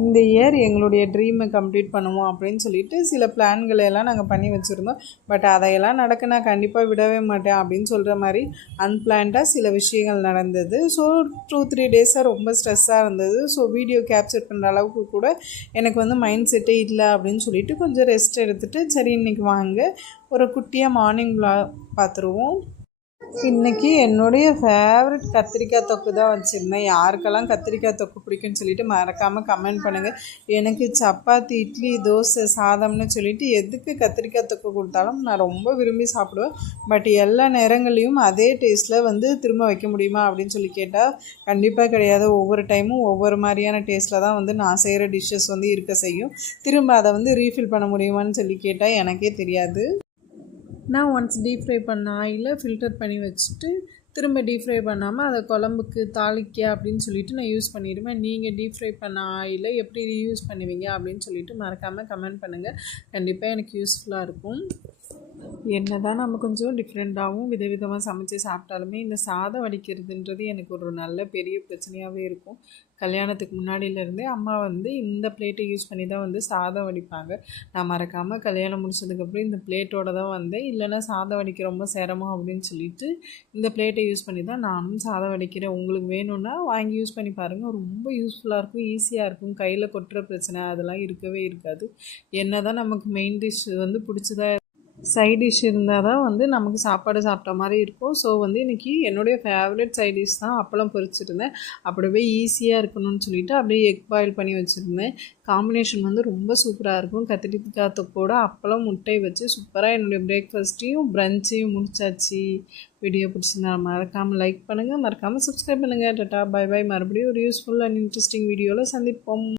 இந்த இயர் எங்களுடைய ட்ரீமை கம்ப்ளீட் பண்ணுவோம் அப்படின்னு சொல்லிட்டு சில பிளான்களை எல்லாம் நாங்கள் பண்ணி வச்சுருந்தோம். பட் அதையெல்லாம் நடக்க நான் கண்டிப்பாக விடவே மாட்டேன் அப்படின்னு சொல்கிற மாதிரி அன்பிளான்டாக சில விஷயங்கள் நடந்தது. ஸோ 2-3 டேஸாக ரொம்ப ஸ்ட்ரெஸ்ஸாக இருந்தது. ஸோ வீடியோ கேப்சர் பண்ணுற அளவுக்கு கூட எனக்கு வந்து மைண்ட் செட்டே இல்லை அப்படின்னு சொல்லிட்டு கொஞ்சம் ரெஸ்ட் எடுத்துகிட்டு சரி இன்றைக்கி வாங்க ஒரு குட்டியாக மார்னிங் விளாக் பார்த்துருவோம். இன்றைக்கி என்னுடைய ஃபேவரட் கத்திரிக்காய் தொக்கு தான் வச்சுருந்தேன். யாருக்கெல்லாம் கத்திரிக்காய் தொக்கு பிடிக்குன்னு சொல்லிட்டு மறக்காமல் கமெண்ட் பண்ணுங்கள். எனக்கு சப்பாத்தி, இட்லி, தோசை, சாதம்னு சொல்லிட்டு எதுக்கு கத்திரிக்காய் தொக்கு கொடுத்தாலும் நான் ரொம்ப விரும்பி சாப்பிடுவேன். பட் எல்லா நேரங்களையும் அதே டேஸ்ட்டில் வந்து திரும்ப வைக்க முடியுமா அப்படின்னு சொல்லி கேட்டால் கண்டிப்பாக கிடையாது. ஒவ்வொரு டைமும் ஒவ்வொரு மாதிரியான டேஸ்ட்டில் தான் வந்து நான் செய்கிற டிஷ்ஷஸ் வந்து இருக்க செய்யும். திரும்ப அதை வந்து ரீஃபில் பண்ண முடியுமான்னு சொல்லி கேட்டால் எனக்கே தெரியாது. நான் ஒன்ஸ் டீப் ஃப்ரை பண்ண ஆயிலை ஃபில்டர் பண்ணி வச்சுட்டு திரும்ப டீப் ஃப்ரை பண்ணாமல் அதை குழம்புக்கு தாளிக்க அப்படின்னு சொல்லிட்டு நான் யூஸ் பண்ணிடுவேன். நீங்கள் டீப் ஃப்ரை பண்ண ஆயிலை எப்படி யூஸ் பண்ணுவீங்க அப்படின்னு சொல்லிட்டு மறக்காமல் கமெண்ட் பண்ணுங்கள். கண்டிப்பாக எனக்கு யூஸ்ஃபுல்லாக இருக்கும். என்ன தான் நம்ம கொஞ்சம் டிஃப்ரெண்ட்டாகவும் விதவிதமாக சமைச்சு சாப்பிட்டாலுமே இந்த சாதம் வடிக்கிறதுன்றது எனக்கு ஒரு நல்ல பெரிய பிரச்சனையாகவே இருக்கும். கல்யாணத்துக்கு முன்னாடியிலேருந்தே அம்மா வந்து இந்த பிளேட்டை யூஸ் பண்ணி தான் வந்து சாதம் வடிப்பாங்க. நான் மறக்காமல் கல்யாணம் முடிச்சதுக்கப்புறம் இந்த பிளேட்டோடு தான் வந்தேன். இல்லைனா சாதம் வடிக்க ரொம்ப சிரமம் அப்படின்னு சொல்லிட்டு இந்த பிளேட்டை யூஸ் பண்ணி தான் நானும் சாதம் வடிக்கிறேன். உங்களுக்கு வேணும்னா வாங்கி யூஸ் பண்ணி பாருங்கள். ரொம்ப யூஸ்ஃபுல்லாக இருக்கும், ஈஸியாக இருக்கும். கையில் கொட்டுற பிரச்சனை அதெல்லாம் இருக்கவே இருக்காது. என்ன தான் நமக்கு மெயின் டிஷ் வந்து பிடிச்சதா சைட் டிஷ் இருந்தால் தான் வந்து நமக்கு சாப்பாடு சாப்பிட்ட மாதிரி இருக்கும். ஸோ வந்து இன்றைக்கி என்னுடைய ஃபேவரட் சைட் டிஷ் தான் அப்பளம் பொரிச்சிருந்தேன். அப்படியே ஈஸியாக இருக்கணும்னு சொல்லிவிட்டு அப்படியே எக் பாயில் பண்ணி வச்சுருந்தேன். காம்பினேஷன் வந்து ரொம்ப சூப்பராக இருக்கும். கத்திரிக்காய் தொக்கோட அப்பளம் முட்டை வச்சு சூப்பராக என்னுடைய பிரேக்ஃபாஸ்ட்டையும் ப்ரன்ச்சையும் முடிச்சாச்சு. வீடியோ பிடிச்சிருந்தா மறக்காமல் லைக் பண்ணுங்கள், மறக்காமல் சப்ஸ்கிரைப் பண்ணுங்கள். Tata bye bye. மறுபடியும் ஒரு யூஸ்ஃபுல் அண்ட் இன்ட்ரெஸ்டிங் வீடியோவில் சந்திப்போம்.